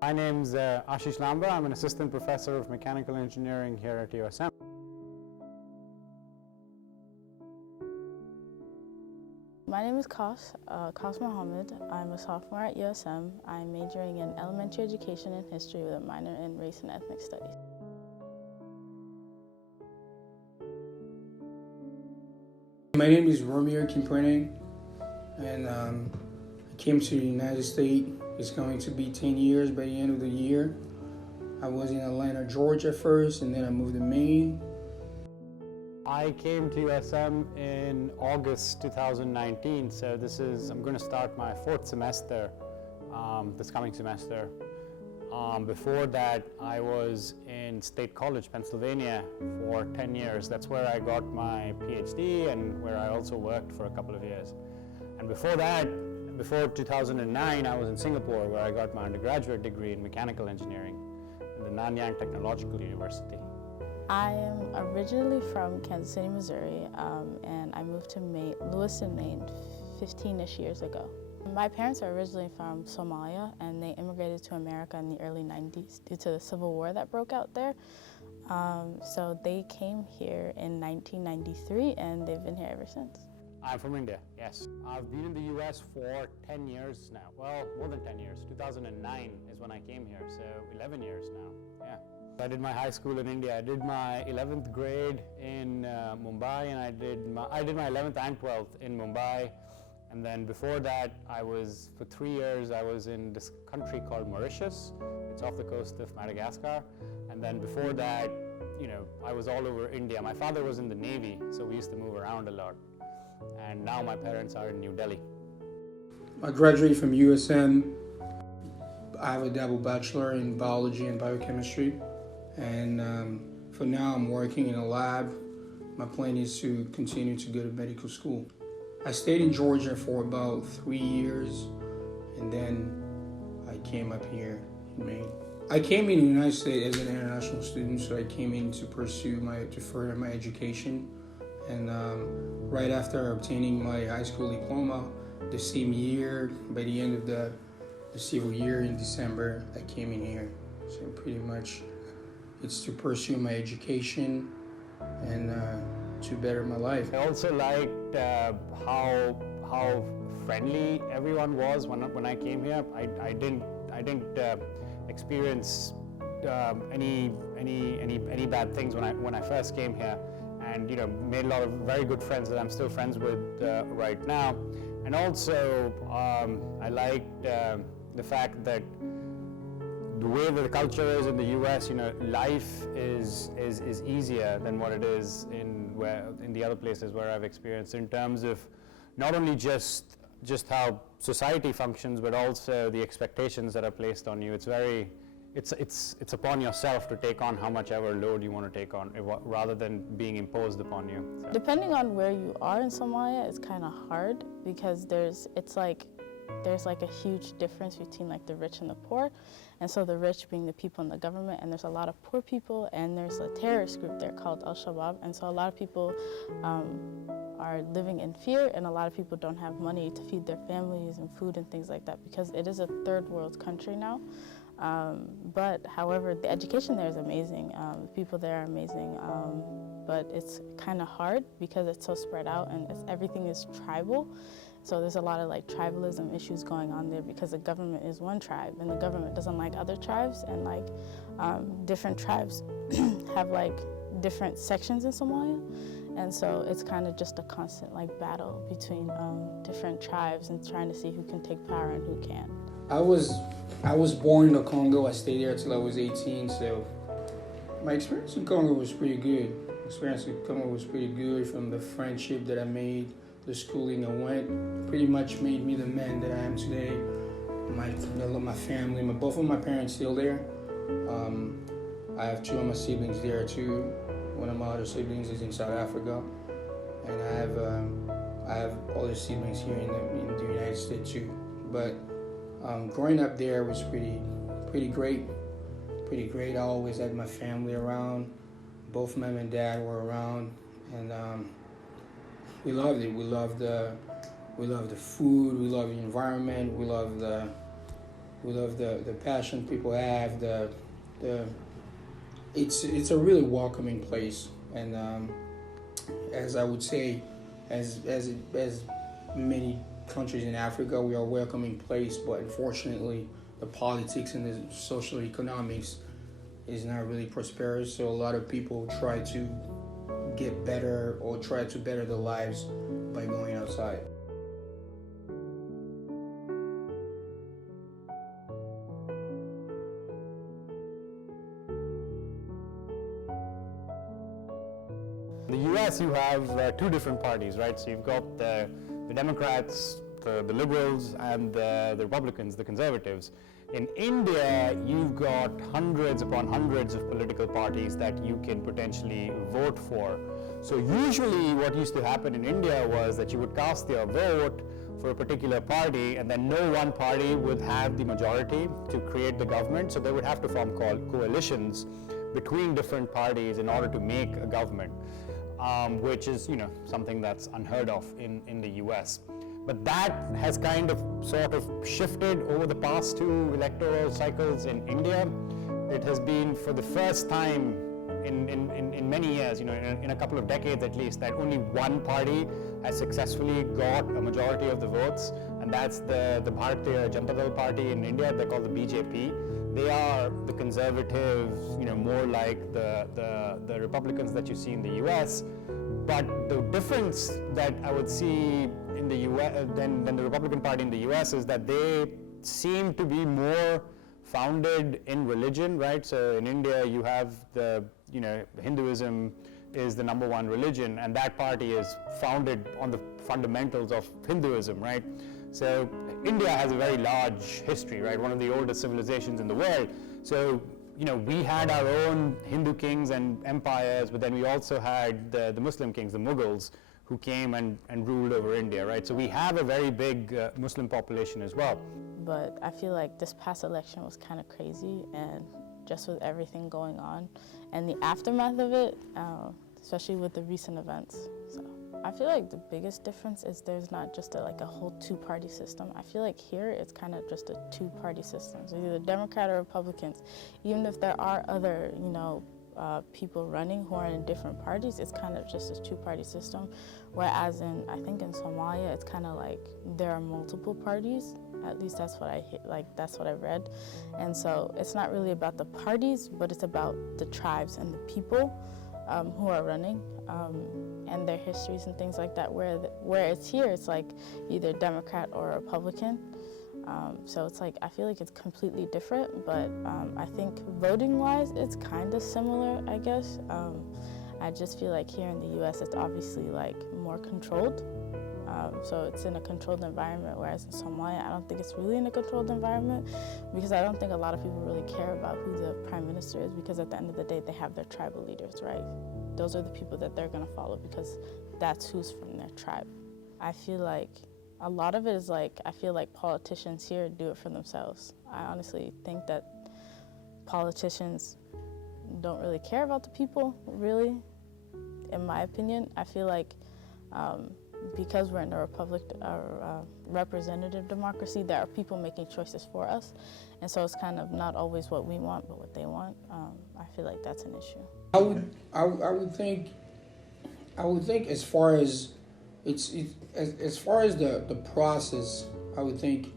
My name's Ashish Lamba. I'm an assistant professor of mechanical engineering here at USM. My name is Kaus Mohammed. I'm a sophomore at USM. I'm majoring in elementary education and history with a minor in race and ethnic studies. My name is Romeo Kimpwene, and I came to the United States. It's going to be 10 years by the end of the year. I was in Atlanta, Georgia first, and then I moved to Maine. I came to USM in August 2019, so I'm going to start my fourth semester this coming semester. Before that, I was in State College, Pennsylvania for 10 years. That's where I got my PhD and where I also worked for a couple of years. And before that, before 2009, I was in Singapore where I got my undergraduate degree in mechanical engineering at the Nanyang Technological University. I am originally from Kansas City, Missouri, and I moved to Lewiston, Maine 15-ish years ago. My parents are originally from Somalia, and they immigrated to America in the early 90s due to the Civil War that broke out there. So they came here in 1993, and they've been here ever since. I'm from India, yes. I've been in the US for 10 years now. Well, more than 10 years. 2009 is when I came here, so 11 years now, yeah. I did my high school in India. I did my 11th grade in Mumbai, and I did my 11th and 12th in Mumbai. And then before that, for 3 years, I was in this country called Mauritius. It's off the coast of Madagascar. And then before that, I was all over India. My father was in the Navy, so we used to move around a lot. And now my parents are in New Delhi. I graduated from USM. I have a double bachelor in biology and biochemistry. And for now, I'm working in a lab. My plan is to continue to go to medical school. I stayed in Georgia for about 3 years, and then I came up here in Maine. I came in the United States as an international student, so I came in to further my education. And right after obtaining my high school diploma, the same year, by the end of the civil year in December, I came in here. So pretty much, it's to pursue my education and to better my life. I also liked how friendly everyone was when I came here. I didn't experience any bad things when I first came here, and made a lot of very good friends that I'm still friends with right now. And also I liked the fact that the way that the culture is in the US, life is easier than what it is in the other places where I've experienced, in terms of not only just how society functions, but also the expectations that are placed on you. It's upon yourself to take on how much ever load you want to take on, rather than being imposed upon you. So. Depending on where you are in Somalia, it's kind of hard because there's like a huge difference between like the rich and the poor. And so the rich being the people in the government, and there's a lot of poor people, and there's a terrorist group there called Al-Shabaab. And so a lot of people are living in fear, and a lot of people don't have money to feed their families and food and things like that, because it is a third world country now. But however, the education there is amazing. The people there are amazing, but it's kind of hard because it's so spread out, and everything is tribal. So there's a lot of like tribalism issues going on there because the government is one tribe, and the government doesn't like other tribes, and like different tribes have like different sections in Somalia. And so it's kind of just a constant like battle between different tribes and trying to see who can take power and who can't. I was born in the Congo. I stayed there till I was 18, so my experience in Congo was pretty good. From the friendship that I made, the schooling I went, pretty much made me the man that I am today. My family, both of my parents still there. I have two of my siblings there too. One of my other siblings is in South Africa, and I have other siblings here in the United States too. But growing up there was pretty great. I always had my family around. Both mom and dad were around, and we loved it. We loved the food. We loved the environment. We loved We love the passion people have. It's a really welcoming place, and as I would say, as many countries in Africa, we are a welcoming place. But unfortunately, the politics and the social economics is not really prosperous. So a lot of people try to get better or try to better their lives by going outside. In the US, you have two different parties, right? So you've got the Democrats, the Liberals, and the Republicans, the Conservatives. In India, you've got hundreds upon hundreds of political parties that you can potentially vote for. So usually what used to happen in India was that you would cast your vote for a particular party, and then no one party would have the majority to create the government, so they would have to form coalitions between different parties in order to make a government. Which is, something that's unheard of in the US. But that has kind of sort of shifted over the past two electoral cycles in India. It has been for the first time in many years, in a couple of decades at least, that only one party has successfully got a majority of the votes, and that's the Bharatiya Janata Dal Party in India. They're called the BJP. They are the conservatives, more like the Republicans that you see in the US. But the difference that I would see in the US than the Republican Party in the US is that they seem to be more founded in religion, right? So in India, you have Hinduism is the number one religion, and that party is founded on the fundamentals of Hinduism, right? So India has a very large history, right? One of the oldest civilizations in the world. So, we had our own Hindu kings and empires, but then we also had the Muslim kings, the Mughals, who came and ruled over India, right? So we have a very big Muslim population as well. But I feel like this past election was kind of crazy, and just with everything going on and the aftermath of it, especially with the recent events. So I feel like the biggest difference is there's not just a whole two-party system. I feel like here it's kind of just a two-party system. So either Democrat or Republicans. Even if there are other, people running who are in different parties, it's kind of just a two-party system. Whereas I think in Somalia, it's kind of like there are multiple parties. At least that's what that's what I read. And so it's not really about the parties, but it's about the tribes and the people who are running. And their histories and things like that, where it's here, it's like either Democrat or Republican. So it's I feel like it's completely different, but I think voting-wise, it's kind of similar, I guess. I just feel like here in the US, it's obviously more controlled. So it's in a controlled environment, whereas in Somalia, I don't think it's really in a controlled environment, because I don't think a lot of people really care about who the prime minister is, because at the end of the day, they have their tribal leaders, right? Those are the people that they're going to follow, because that's who's from their tribe. I feel like a lot of it is I feel like politicians here do it for themselves. I honestly think that politicians don't really care about the people, really, in my opinion. I feel like because we're in a republic, representative democracy, there are people making choices for us. And so it's kind of not always what we want, but what they want. I feel like that's an issue. I would think as far as as far as the process, I would think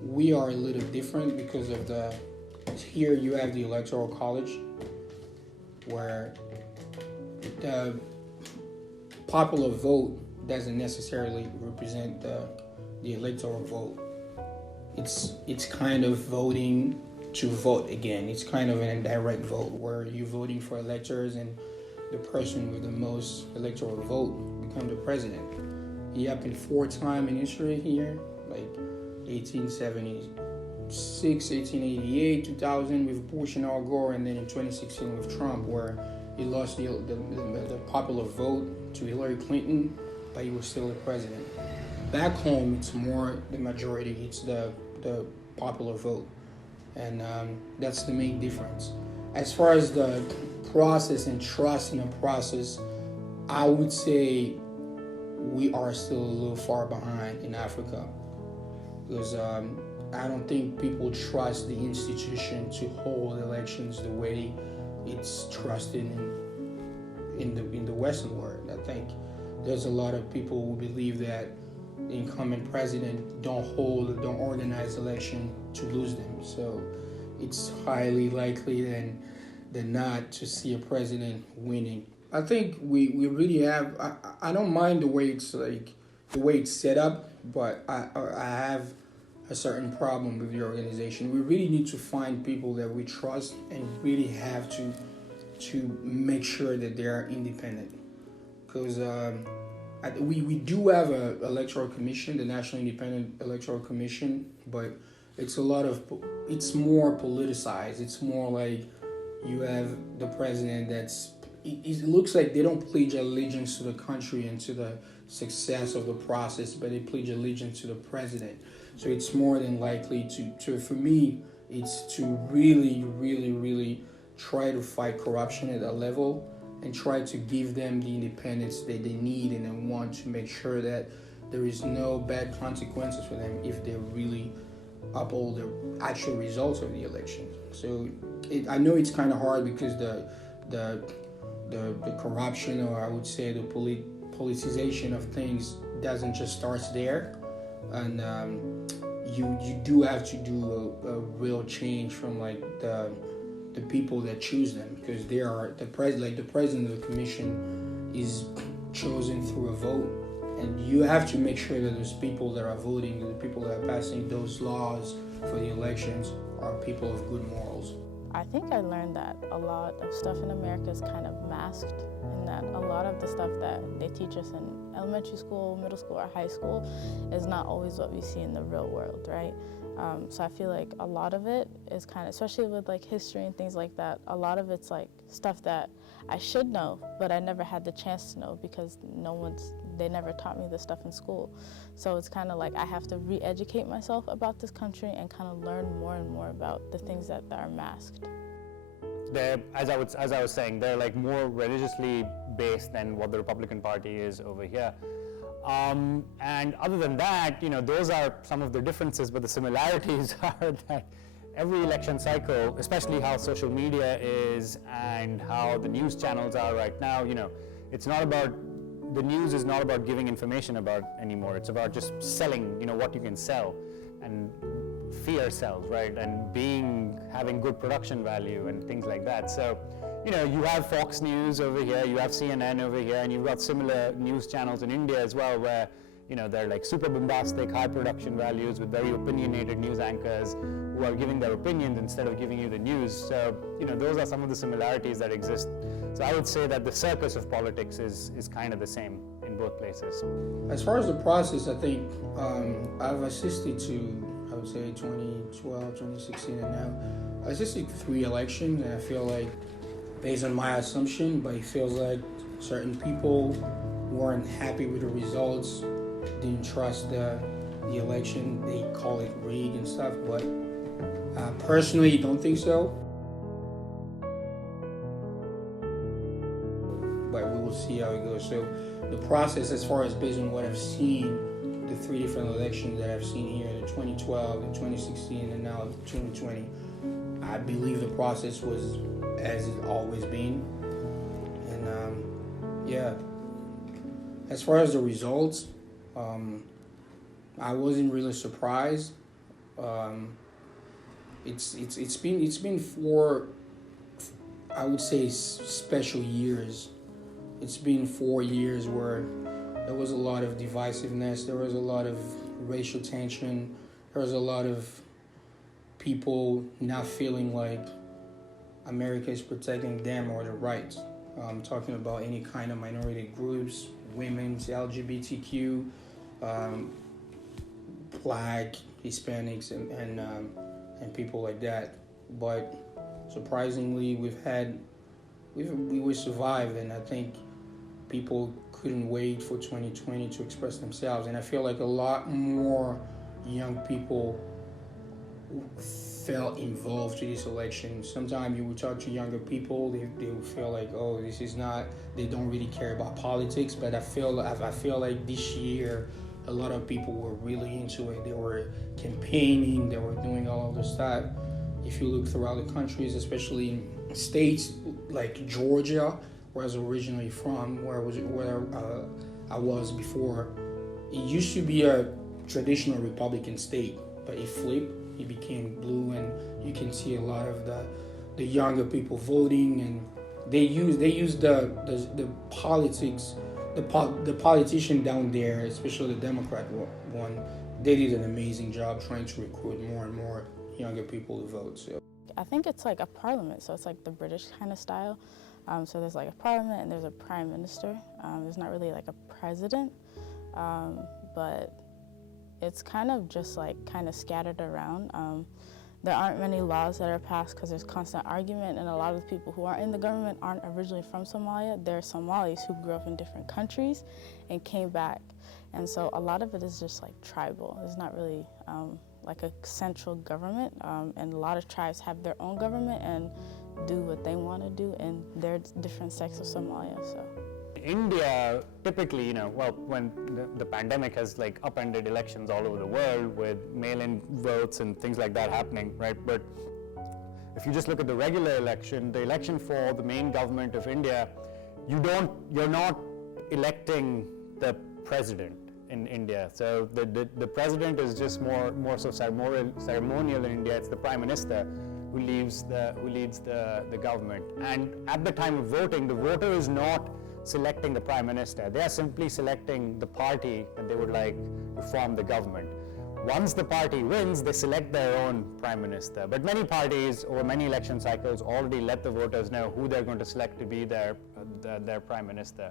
we are a little different because of here you have the electoral college, where the popular vote doesn't necessarily represent the electoral vote. It's kind of voting to vote again. It's kind of an indirect vote where you're voting for electors, and the person with the most electoral vote become the president. It happened 4 times in history here, 1876, 1888, 2000 with Bush and Al Gore, and then in 2016 with Trump, where he lost the popular vote to Hillary Clinton, but he was still the president. Back home, it's more the majority. It's the popular vote, and that's the main difference. As far as the process and trust in the process, I would say we are still a little far behind in Africa, because I don't think people trust the institution to hold elections the way it's trusted in the Western world. I think there's a lot of people who believe that the incumbent president don't organize election to lose them. So it's highly likely than not to see a president winning. I think we really have. I don't mind the way it's set up, but I have a certain problem with the organization. We really need to find people that we trust and really have to make sure that they are independent. Because we do have an electoral commission, the National Independent Electoral Commission, but it's more politicized. It's more like you have the president it looks like they don't pledge allegiance to the country and to the success of the process, but they pledge allegiance to the president. So it's more than likely to for me, it's to really, really, really try to fight corruption at that level and try to give them the independence that they need and then want to make sure that there is no bad consequences for them if they really uphold the actual results of the election. So I know it's kind of hard because the corruption, or I would say the politicization of things doesn't just start there, and you do have to do a real change from like the people that choose them, because they are the president of the commission is chosen through a vote, and you have to make sure that those people that are voting, the people that are passing those laws for the elections, are people of good morals. I think I learned that a lot of stuff in America is kind of masked, and that a lot of the stuff that they teach us in elementary school, middle school, or high school is not always what we see in the real world, right? So I feel like a lot of it is kind of, especially with like history and things like that, a lot of it's like stuff that I should know, but I never had the chance to know because they never taught me this stuff in school. So it's kind of like I have to re-educate myself about this country and kind of learn more and more about the things that are masked. As I was saying, they're like more religiously based than what the Republican Party is over here. And other than that, those are some of the differences, but the similarities are that every election cycle, especially how social media is and how the news channels are right now, the news is not about giving information about anymore. It's about just selling, what you can sell, and fear sells, right? And having good production value and things like that. So, you have Fox News over here, you have CNN over here, and you've got similar news channels in India as well, where they're like super bombastic, high production values with very opinionated news anchors who are giving their opinions instead of giving you the news. So, those are some of the similarities that exist. So I would say that the circus of politics is kind of the same in both places. As far as the process, I think I've assisted to, I would say 2012, 2016, and now I assisted 3 elections, and I feel like, based on my assumption, but it feels like certain people weren't happy with the results, didn't trust the election. They call it rigged and stuff, but personally, don't think so. But we will see how it goes. So the process, as far as based on what I've seen, the 3 different elections that I've seen here, the 2012, the 2016, and now 2020, I believe the process was as it's always been. And as far as the results, I wasn't really surprised. It's been 4, I would say, special years. It's been 4 years where there was a lot of divisiveness, there was a lot of racial tension, there was a lot of people not feeling like America is protecting them or their rights. I'm talking about any kind of minority groups, women's, LGBTQ, Black, Hispanics, and people like that. But surprisingly, we survived, and I think people couldn't wait for 2020 to express themselves. And I feel like a lot more young people felt involved to this election. Sometimes you would talk to younger people, they would feel like, oh, they don't really care about politics. But I feel like this year a lot of people were really into it. They were campaigning, they were doing all of this stuff. If you look throughout the countries, especially in states like Georgia, where I was originally from, where I was before, it used to be a traditional Republican state, but it flipped. It became blue, and you can see a lot of the younger people voting, and they use the politics, the politician down there, especially the Democrat one. They did an amazing job trying to recruit more and more younger people to vote. So I think it's like a parliament, so it's like the British kind of style. So there's like a parliament and there's a prime minister. There's not really like a president, but it's kind of just like kind of scattered around. There aren't many laws that are passed because there's constant argument, and a lot of the people who are in the government aren't originally from Somalia. They're Somalis who grew up in different countries and came back. And so a lot of it is just like tribal. It's not really like a central government, and a lot of tribes have their own government and do what they want to do in their different sects of Somalia. So. India, typically, when the pandemic has like upended elections all over the world with mail-in votes and things like that happening, right? But if you just look at the regular election, the election for the main government of India, you're not electing the president in India. So the president is just more so ceremonial in India. It's the prime minister who leads the government. And at the time of voting, the voter is not selecting the prime minister. They are simply selecting the party that they would like to form the government. Once the party wins, they select their own prime minister. But many parties over many election cycles already let the voters know who they're going to select to be their prime minister.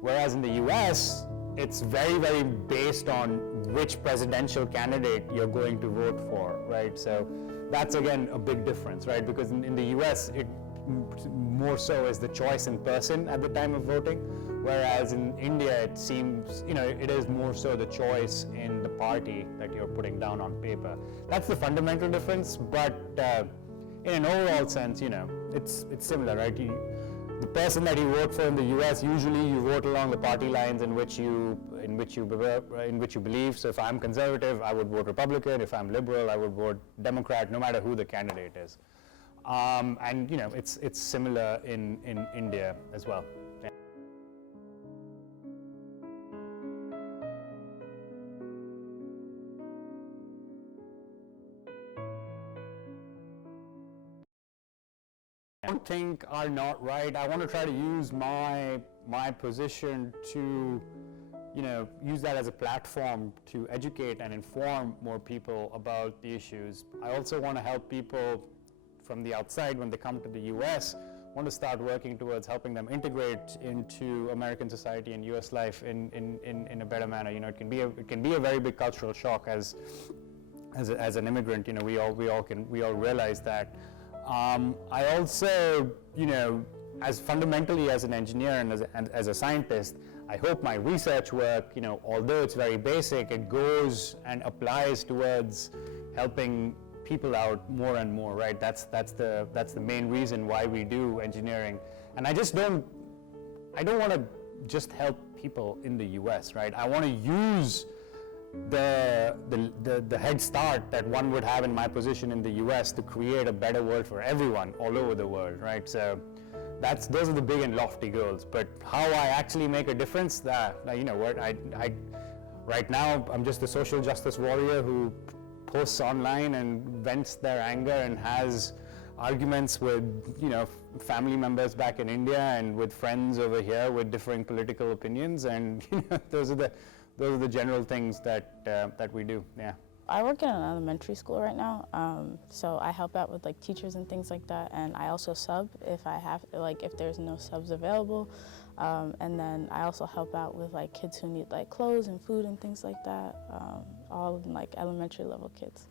Whereas in the US, it's very, very based on which presidential candidate you're going to vote for, right? So that's again a big difference, right? Because in the US, it more so is the choice in person at the time of voting, whereas in India it seems, it is more so the choice in the party that you're putting down on paper. That's the fundamental difference, but in an overall sense, it's similar, right? The person that you vote for in the US, usually you vote along the party lines in which you believe. So if I'm conservative, I would vote Republican. If I'm liberal, I would vote Democrat, no matter who the candidate is. And it's similar in India as well. Yeah. I don't think are not right. I want to try to use my position to use that as a platform to educate and inform more people about the issues. I also want to help people from the outside, when they come to the US, want to start working towards helping them integrate into American society and US life in a better manner. It can be a very big cultural shock as an immigrant. We all realize that. I also, as fundamentally as an engineer and as a scientist, I hope my research work, although it's very basic, it goes and applies towards helping people out more and more, right? That's the main reason why we do engineering. And I don't want to just help people in the US, right? I want to use the head start that one would have in my position in the US to create a better world for everyone all over the world, right? So those are the big and lofty goals. But how I actually make a difference, right now I'm just a social justice warrior who posts online and vents their anger and has arguments with family members back in India and with friends over here with differing political opinions, and those are the general things that we do. Yeah. I work in an elementary school right now, so I help out with like teachers and things like that, and I also sub if there's no subs available, and then I also help out with like kids who need like clothes and food and things like that, all like elementary level kids.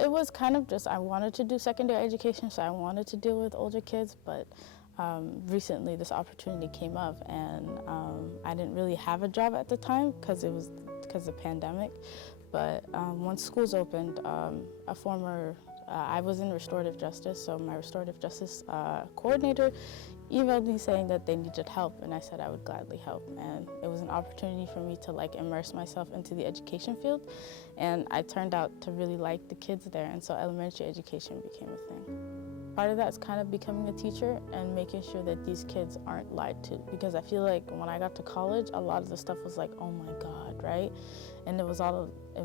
It was kind of just, I wanted to do secondary education, so I wanted to deal with older kids, but recently this opportunity came up, and I didn't really have a job at the time because of the pandemic. But once schools opened, I was in restorative justice, so my restorative justice coordinator emailed me saying that they needed help, and I said I would gladly help. And it was an opportunity for me to like immerse myself into the education field, and I turned out to really like the kids there, and so elementary education became a thing. Part of that is kind of becoming a teacher and making sure that these kids aren't lied to, because I feel like when I got to college, a lot of the stuff was like, oh my God, right? And it was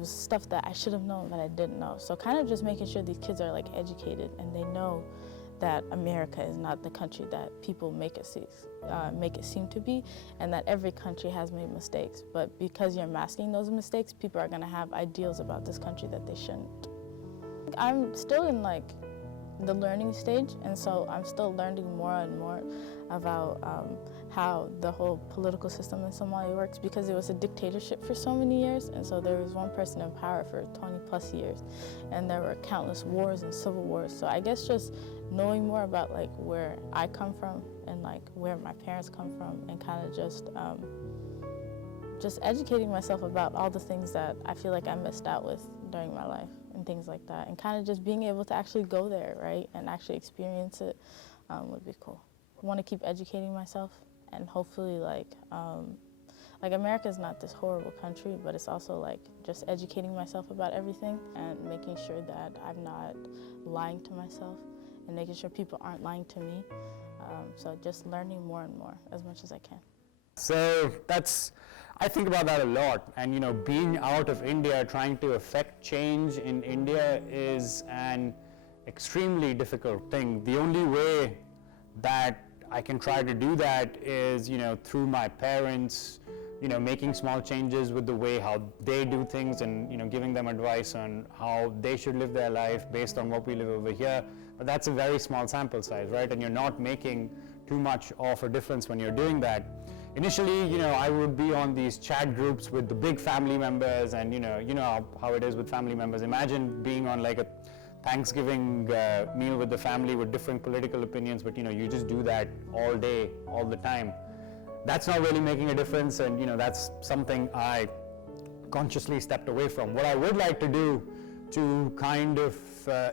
stuff that I should have known that I didn't know. So kind of just making sure these kids are like educated and they know that America is not the country that people make it seem to be, and that every country has made mistakes. But because you're masking those mistakes, people are gonna have ideals about this country that they shouldn't. I'm still in like the learning stage, and so I'm still learning more and more about how the whole political system in Somalia works, because it was a dictatorship for so many years, and so there was one person in power for 20 plus years, and there were countless wars and civil wars. So I guess just knowing more about like where I come from and like where my parents come from, and kind of just educating myself about all the things that I feel like I missed out with during my life and things like that, and kind of just being able to actually go there, right, and actually experience it would be cool. I want to keep educating myself, and hopefully like America is not this horrible country, but it's also like just educating myself about everything and making sure that I'm not lying to myself and making sure people aren't lying to me. So just learning more and more as much as I can. So I think about that a lot, and being out of India, trying to affect change in India is an extremely difficult thing. The only way that I can try to do that is, through my parents, making small changes with the way how they do things, and giving them advice on how they should live their life based on what we live over here. But that's a very small sample size, right? And you're not making too much of a difference when you're doing that. Initially, I would be on these chat groups with the big family members, and you know how it is with family members. Imagine being on like a Thanksgiving meal with the family with different political opinions, but you just do that all day, all the time. That's not really making a difference, and that's something I consciously stepped away from. What I would like to do to kind of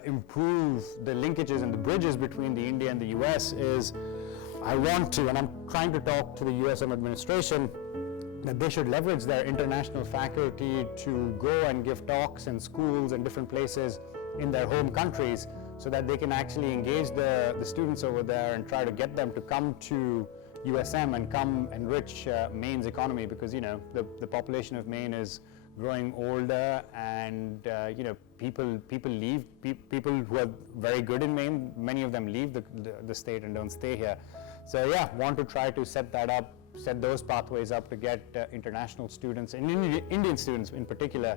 improve the linkages and the bridges between the India and the US is, I want to, and I'm trying to talk to the USM administration, that they should leverage their international faculty to go and give talks in schools and different places in their home countries, so that they can actually engage the students over there and try to get them to come to USM and come enrich Maine's economy, because the population of Maine is growing older, and people leave. People who are very good in Maine, many of them leave the state and don't stay here. So yeah, want to try to set those pathways up to get international students and Indian students in particular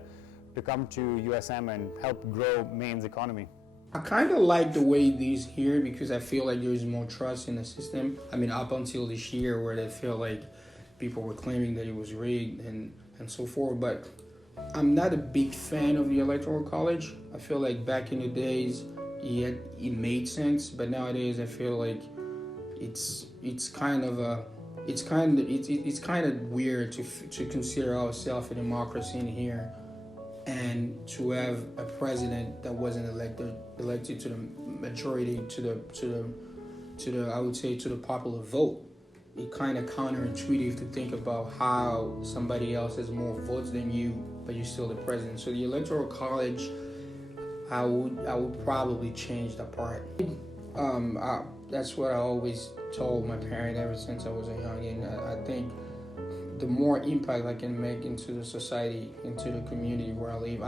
to come to USM and help grow Maine's economy. I kind of like the way these here, because I feel like there's more trust in the system. I mean, up until this year, where they feel like people were claiming that it was rigged and so forth. But I'm not a big fan of the Electoral College. I feel like back in the days, it made sense, but nowadays I feel like it's kind of weird to consider ourselves a democracy in here, and to have a president that wasn't elected to the majority, to the I would say to the popular vote. It kind of counterintuitive to think about how somebody else has more votes than you, but you're still the president. So the Electoral College, I would probably change that part. That's what I always told my parents ever since I was a youngin'. I think the more impact I can make into the society, into the community where I live,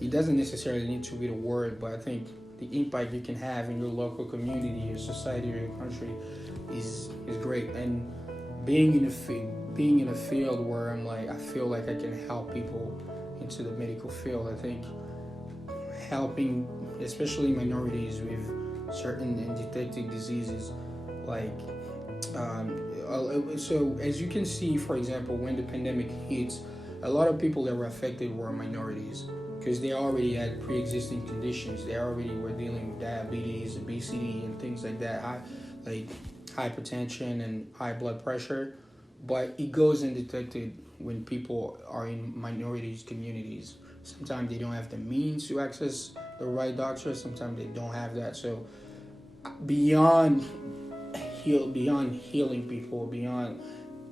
it doesn't necessarily need to be the word, but I think the impact you can have in your local community, your society, or your country is great. And being in a field where I feel like I can help people into the medical field, I think helping especially minorities with certain undetected diseases, so as you can see, for example, when the pandemic hits, a lot of people that were affected were minorities, because they already had pre-existing conditions. They already were dealing with diabetes, obesity, and things like that, like hypertension and high blood pressure. But it goes undetected when people are in minorities communities. Sometimes they don't have the means to access the right doctor. Sometimes they don't have that. So beyond beyond healing people, beyond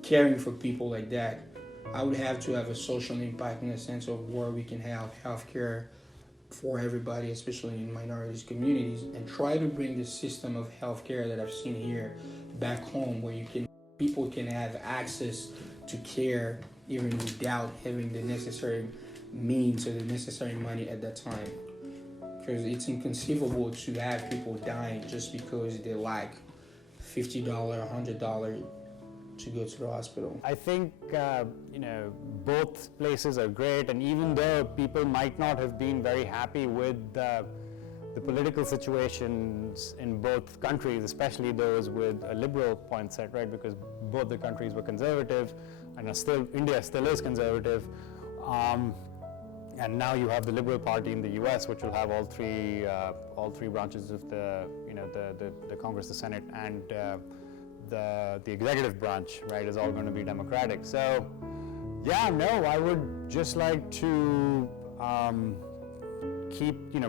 caring for people like that, I would have to have a social impact in the sense of where we can have healthcare for everybody, especially in minorities communities, and try to bring the system of healthcare that I've seen here back home, where people can have access to care even without having the necessary means or the necessary money at that time. Because it's inconceivable to have people dying just because they lack $50, $100 to go to the hospital. I think both places are great, and even though people might not have been very happy with the political situations in both countries, especially those with a liberal point set, right? Because both the countries were conservative, and India still is conservative. And now you have the Liberal Party in the US, which will have all three branches of the Congress, the Senate, and the executive branch, right, is all going to be Democratic. So, yeah, no, I would just like to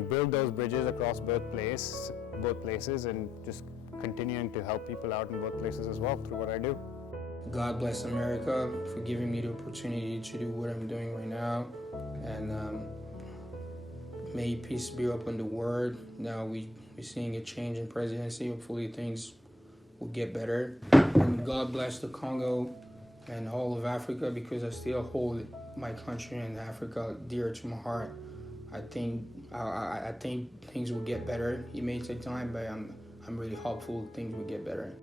build those bridges across both places, and just continuing to help people out in both places as well through what I do. God bless America for giving me the opportunity to do what I'm doing right now, and may peace be upon the world. Now we're seeing a change in presidency. Hopefully things will get better. And God bless the Congo and all of Africa, because I still hold my country and Africa dear to my heart. I think things will get better. It may take time, but I'm really hopeful things will get better.